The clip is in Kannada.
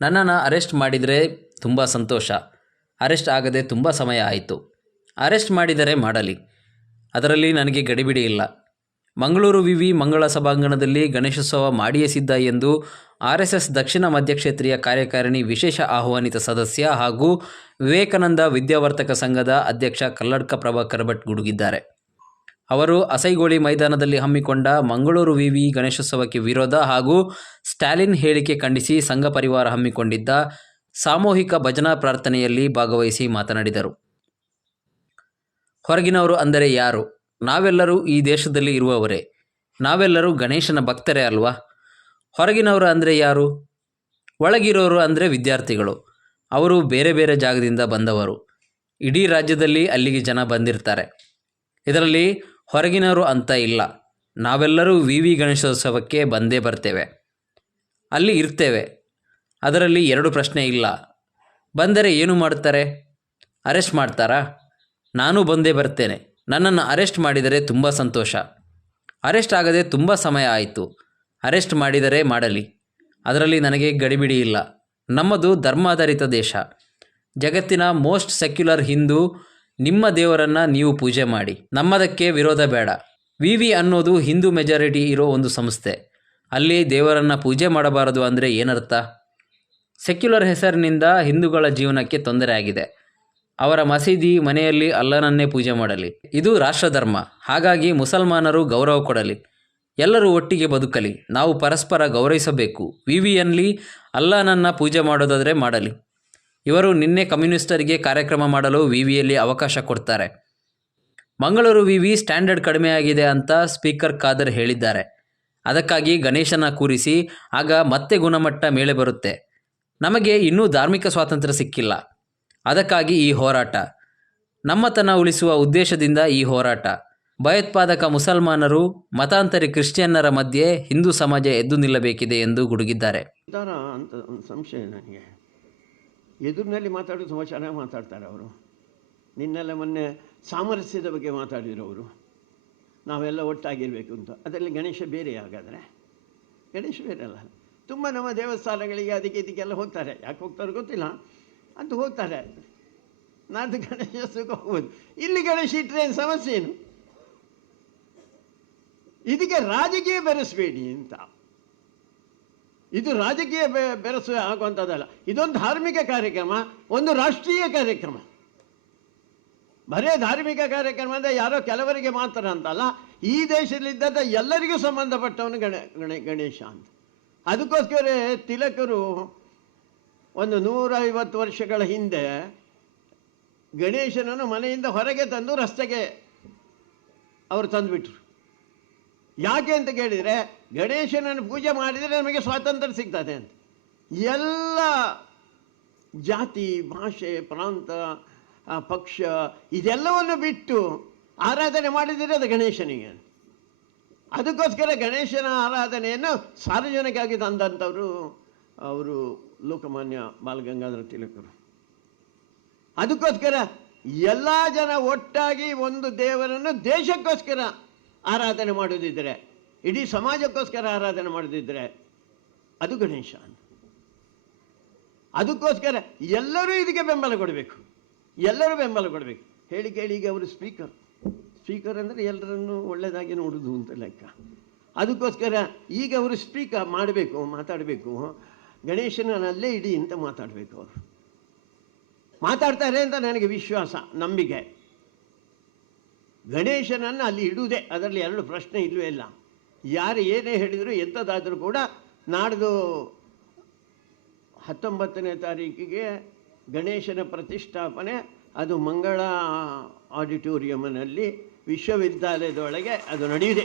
ನನ್ನನ್ನು ಅರೆಸ್ಟ್ ಮಾಡಿದರೆ ತುಂಬ ಸಂತೋಷ. ಅರೆಸ್ಟ್ ಆಗದೆ ತುಂಬ ಸಮಯ ಆಯಿತು. ಅರೆಸ್ಟ್ ಮಾಡಿದರೆ ಮಾಡಲಿ, ಅದರಲ್ಲಿ ನನಗೆ ಗಡಿಬಿಡಿ ಇಲ್ಲ. ಮಂಗಳೂರು ವಿವಿ ಮಂಗಳ ಸಭಾಂಗಣದಲ್ಲಿ ಗಣೇಶೋತ್ಸವ ಮಾಡಿಯೇ ಸಿದ್ಧ ಎಂದು RSS ದಕ್ಷಿಣ ಮಧ್ಯಕ್ಷೇತ್ರೀಯ ಕಾರ್ಯಕಾರಿಣಿ ವಿಶೇಷ ಆಹ್ವಾನಿತ ಸದಸ್ಯ ಹಾಗೂ ವಿವೇಕಾನಂದ ವಿದ್ಯಾವರ್ತಕ ಸಂಘದ ಅಧ್ಯಕ್ಷ ಕಲ್ಲಡ್ಕ ಪ್ರಭಾಕರ್ ಭಟ್ ಗುಡುಗಿದ್ದಾರೆ. ಅವರು ಅಸೈಗೋಳಿ ಮೈದಾನದಲ್ಲಿ ಹಮ್ಮಿಕೊಂಡ ಮಂಗಳೂರು ವಿವಿ ಗಣೇಶೋತ್ಸವಕ್ಕೆ ವಿರೋಧ ಹಾಗೂ ಸ್ಟಾಲಿನ್ ಹೇಳಿಕೆ ಖಂಡಿಸಿ ಸಂಘ ಪರಿವಾರ ಹಮ್ಮಿಕೊಂಡಿದ್ದ ಸಾಮೂಹಿಕ ಭಜನಾ ಪ್ರಾರ್ಥನೆಯಲ್ಲಿ ಭಾಗವಹಿಸಿ ಮಾತನಾಡಿದರು. ಹೊರಗಿನವರು ಅಂದರೆ ಯಾರು? ನಾವೆಲ್ಲರೂ ಈ ದೇಶದಲ್ಲಿ ಇರುವವರೇ. ನಾವೆಲ್ಲರೂ ಗಣೇಶನ ಭಕ್ತರೇ ಅಲ್ವಾ? ಹೊರಗಿನವರು ಅಂದರೆ ಯಾರು? ಒಳಗಿರೋರು ಅಂದರೆ ವಿದ್ಯಾರ್ಥಿಗಳು. ಅವರು ಬೇರೆ ಬೇರೆ ಜಾಗದಿಂದ ಬಂದವರು. ಇಡೀ ರಾಜ್ಯದಲ್ಲಿ ಅಲ್ಲಿಗೆ ಜನ ಬಂದಿರ್ತಾರೆ. ಇದರಲ್ಲಿ ಹೊರಗಿನವರು ಅಂತ ಇಲ್ಲ. ನಾವೆಲ್ಲರೂ ವಿವಿ ಗಣೇಶೋತ್ಸವಕ್ಕೆ ಬಂದೇ ಬರ್ತೇವೆ, ಅಲ್ಲಿ ಇರ್ತೇವೆ. ಅದರಲ್ಲಿ ಎರಡು ಪ್ರಶ್ನೆ ಇಲ್ಲ. ಬಂದರೆ ಏನು ಮಾಡ್ತಾರೆ? ಅರೆಸ್ಟ್ ಮಾಡ್ತಾರಾ? ನಾನು ಬಂದೇ ಬರ್ತೇನೆ. ನನ್ನನ್ನು ಅರೆಸ್ಟ್ ಮಾಡಿದರೆ ತುಂಬ ಸಂತೋಷ. ಅರೆಸ್ಟ್ ಆಗದೆ ತುಂಬ ಸಮಯ ಆಯಿತು. ಅರೆಸ್ಟ್ ಮಾಡಿದರೆ ಮಾಡಲಿ, ಅದರಲ್ಲಿ ನನಗೆ ಗಡಿಬಿಡಿ ಇಲ್ಲ. ನಮ್ಮದು ಧರ್ಮಾಧಾರಿತ ದೇಶ. ಜಗತ್ತಿನ ಮೋಸ್ಟ್ ಸೆಕ್ಯುಲರ್ ಹಿಂದೂ. ನಿಮ್ಮ ದೇವರನ್ನು ನೀವು ಪೂಜೆ ಮಾಡಿ, ನಮ್ಮದಕ್ಕೆ ವಿರೋಧ ಬೇಡ. ವಿವಿ ಅನ್ನೋದು ಹಿಂದೂ ಮೆಜಾರಿಟಿ ಇರೋ ಒಂದು ಸಂಸ್ಥೆ. ಅಲ್ಲಿ ದೇವರನ್ನು ಪೂಜೆ ಮಾಡಬಾರದು ಅಂದರೆ ಏನರ್ಥ? ಸೆಕ್ಯುಲರ್ ಹೆಸರಿನಿಂದ ಹಿಂದೂಗಳ ಜೀವನಕ್ಕೆ ತೊಂದರೆ ಆಗಿದೆ. ಅವರ ಮಸೀದಿ ಮನೆಯಲ್ಲಿ ಅಲ್ಲನನ್ನೇ ಪೂಜೆ ಮಾಡಲಿ. ಇದು ರಾಷ್ಟ್ರಧರ್ಮ. ಹಾಗಾಗಿ ಮುಸಲ್ಮಾನರು ಗೌರವ ಕೊಡಲಿ, ಎಲ್ಲರೂ ಒಟ್ಟಿಗೆ ಬದುಕಲಿ. ನಾವು ಪರಸ್ಪರ ಗೌರವಿಸಬೇಕು. ವಿವಿಯಲ್ಲಿ ಅಲ್ಲನನ್ನು ಪೂಜೆ ಮಾಡೋದಾದರೆ ಮಾಡಲಿ. ಇವರು ನಿನ್ನೆ ಕಮ್ಯುನಿಸ್ಟರಿಗೆ ಕಾರ್ಯಕ್ರಮ ಮಾಡಲು ವಿವಿಯಲ್ಲಿ ಅವಕಾಶ ಕೊಡ್ತಾರೆ. ಮಂಗಳೂರು ವಿವಿ ಸ್ಟ್ಯಾಂಡರ್ಡ್ ಕಡಿಮೆಯಾಗಿದೆ ಅಂತ ಸ್ಪೀಕರ್ ಖಾದರ್ ಹೇಳಿದ್ದಾರೆ. ಅದಕ್ಕಾಗಿ ಗಣೇಶನ ಕೂರಿಸಿ, ಆಗ ಮತ್ತೆ ಗುಣಮಟ್ಟ ಮೇಲೆ ಬರುತ್ತೆ. ನಮಗೆ ಇನ್ನೂ ಧಾರ್ಮಿಕ ಸ್ವಾತಂತ್ರ್ಯ ಸಿಕ್ಕಿಲ್ಲ. ಅದಕ್ಕಾಗಿ ಈ ಹೋರಾಟ. ನಮ್ಮತನ ಉಳಿಸುವ ಉದ್ದೇಶದಿಂದ ಈ ಹೋರಾಟ. ಭಯೋತ್ಪಾದಕ ಮುಸಲ್ಮಾನರು, ಮತಾಂತರಿ ಕ್ರಿಶ್ಚಿಯನ್ನರ ಮಧ್ಯೆ ಹಿಂದೂ ಸಮಾಜ ಎದ್ದು ನಿಲ್ಲಬೇಕಿದೆ ಎಂದು ಗುಡುಗಿದ್ದಾರೆ. ಅಂತ ಒಂದು ಸಂಶಯ ನನಗೆ. ಎದುರಿನಲ್ಲಿ ಮಾತಾಡೋದು ತುಂಬ ಚೆನ್ನಾಗಿ ಮಾತಾಡ್ತಾರೆ ಅವರು. ನಿನ್ನೆಲ್ಲ ಮೊನ್ನೆ ಸಾಮರಸ್ಯದ ಬಗ್ಗೆ ಮಾತಾಡಿದ್ರು ಅವರು. ನಾವೆಲ್ಲ ಒಟ್ಟಾಗಿರಬೇಕು ಅಂತ. ಅದರಲ್ಲಿ ಗಣೇಶ ಬೇರೆ. ಹಾಗಾದರೆ ಗಣೇಶ ಬೇರೆ ಅಲ್ಲ. ತುಂಬ ನಮ್ಮ ದೇವಸ್ಥಾನಗಳಿಗೆ ಅದಕ್ಕೆ ಇದಕ್ಕೆಲ್ಲ ಹೋಗ್ತಾರೆ. ಯಾಕೆ ಹೋಗ್ತಾರೋ ಗೊತ್ತಿಲ್ಲ, ಅಂತ ಹೋಗ್ತಾರೆ. ನಾಡ್ದು ಗಣೇಶೋತ್ಸವಕ್ಕೆ ಹೋಗ್ಬೋದು. ಇಲ್ಲಿ ಗಣೇಶ ಇಟ್ಟರೆ ಏನು ಸಮಸ್ಯೆ ಏನು? ಇದಕ್ಕೆ ರಾಜಕೀಯ ಬೆರೆಸಬೇಡಿ ಅಂತ. ಇದು ರಾಜಕೀಯ ಬೆರೆಸುವ ಆಗುವಂಥದ್ದಲ್ಲ. ಇದೊಂದು ಧಾರ್ಮಿಕ ಕಾರ್ಯಕ್ರಮ, ಒಂದು ರಾಷ್ಟ್ರೀಯ ಕಾರ್ಯಕ್ರಮ. ಬರೇ ಧಾರ್ಮಿಕ ಕಾರ್ಯಕ್ರಮ ಅಂದರೆ ಯಾರೋ ಕೆಲವರಿಗೆ ಮಾತ್ರ ಅಂತಲ್ಲ, ಈ ದೇಶದಲ್ಲಿದ್ದಂಥ ಎಲ್ಲರಿಗೂ ಸಂಬಂಧಪಟ್ಟವನು ಗಣೇಶ ಅಂತ. ಅದಕ್ಕೋಸ್ಕರ ತಿಲಕರು ಒಂದು 150 ವರ್ಷಗಳ ಹಿಂದೆ ಗಣೇಶನನ್ನು ಮನೆಯಿಂದ ಹೊರಗೆ ತಂದು ರಸ್ತೆಗೆ ಅವರು ತಂದುಬಿಟ್ರು. ಯಾಕೆ ಅಂತ ಕೇಳಿದರೆ, ಗಣೇಶನನ್ನು ಪೂಜೆ ಮಾಡಿದರೆ ನಮಗೆ ಸ್ವಾತಂತ್ರ್ಯ ಸಿಗ್ತದೆ ಅಂತ. ಎಲ್ಲ ಜಾತಿ, ಭಾಷೆ, ಪ್ರಾಂತ, ಪಕ್ಷ ಇದೆಲ್ಲವನ್ನು ಬಿಟ್ಟು ಆರಾಧನೆ ಮಾಡಿದರೆ ಅದು ಗಣೇಶನಿಗೆ. ಅದಕ್ಕೋಸ್ಕರ ಗಣೇಶನ ಆರಾಧನೆಯನ್ನು ಸಾರ್ವಜನಿಕವಾಗಿ ತಂದಂಥವರು ಅವರು ಲೋಕಮಾನ್ಯ ಬಾಲಗಂಗಾಧರ ತಿಲಕರು. ಅದಕ್ಕೋಸ್ಕರ ಎಲ್ಲ ಜನ ಒಟ್ಟಾಗಿ ಒಂದು ದೇವರನ್ನು ದೇಶಕ್ಕೋಸ್ಕರ ಆರಾಧನೆ ಮಾಡೋದಿದ್ದರೆ, ಇಡೀ ಸಮಾಜಕ್ಕೋಸ್ಕರ ಆರಾಧನೆ ಮಾಡೋದಿದ್ದರೆ ಅದು ಗಣೇಶ. ಅದಕ್ಕೋಸ್ಕರ ಎಲ್ಲರೂ ಇದಕ್ಕೆ ಬೆಂಬಲ ಕೊಡಬೇಕು. ಎಲ್ಲರೂ ಬೆಂಬಲ ಕೊಡಬೇಕು. ಹೇಳಿ ಕೇಳಿ, ಈಗ ಅವರು ಸ್ಪೀಕರ್ ಅಂದರೆ ಎಲ್ಲರನ್ನು ಒಳ್ಳೆಯದಾಗಿ ನೋಡೋದು ಅಂತ ಲೆಕ್ಕ. ಅದಕ್ಕೋಸ್ಕರ ಈಗ ಅವರು ಸ್ಪೀಕರ್ ಮಾಡಬೇಕು, ಮಾತಾಡಬೇಕು. ಗಣೇಶನಲ್ಲೇ ಇಡಿ ಅಂತ ಮಾತಾಡಬೇಕು. ಅವರು ಮಾತಾಡ್ತಾರೆ ಅಂತ ನನಗೆ ವಿಶ್ವಾಸ, ನಂಬಿಕೆ. ಗಣೇಶನನ್ನು ಅಲ್ಲಿ ಇಡುವುದೇ, ಅದರಲ್ಲಿ ಎರಡು ಪ್ರಶ್ನೆ ಇಲ್ಲವೇ ಇಲ್ಲ. ಯಾರು ಏನೇ ಹೇಳಿದರೂ ಎಂಥದ್ದಾದರೂ ಕೂಡ ನಾಡ್ದು 19ನೇ ತಾರೀಕಿಗೆ ಗಣೇಶನ ಪ್ರತಿಷ್ಠಾಪನೆ. ಅದು ಮಂಗಳ ಆಡಿಟೋರಿಯಂನಲ್ಲಿ ವಿಶ್ವವಿದ್ಯಾಲಯದೊಳಗೆ ಅದು ನಡೆಯುತ್ತೆ.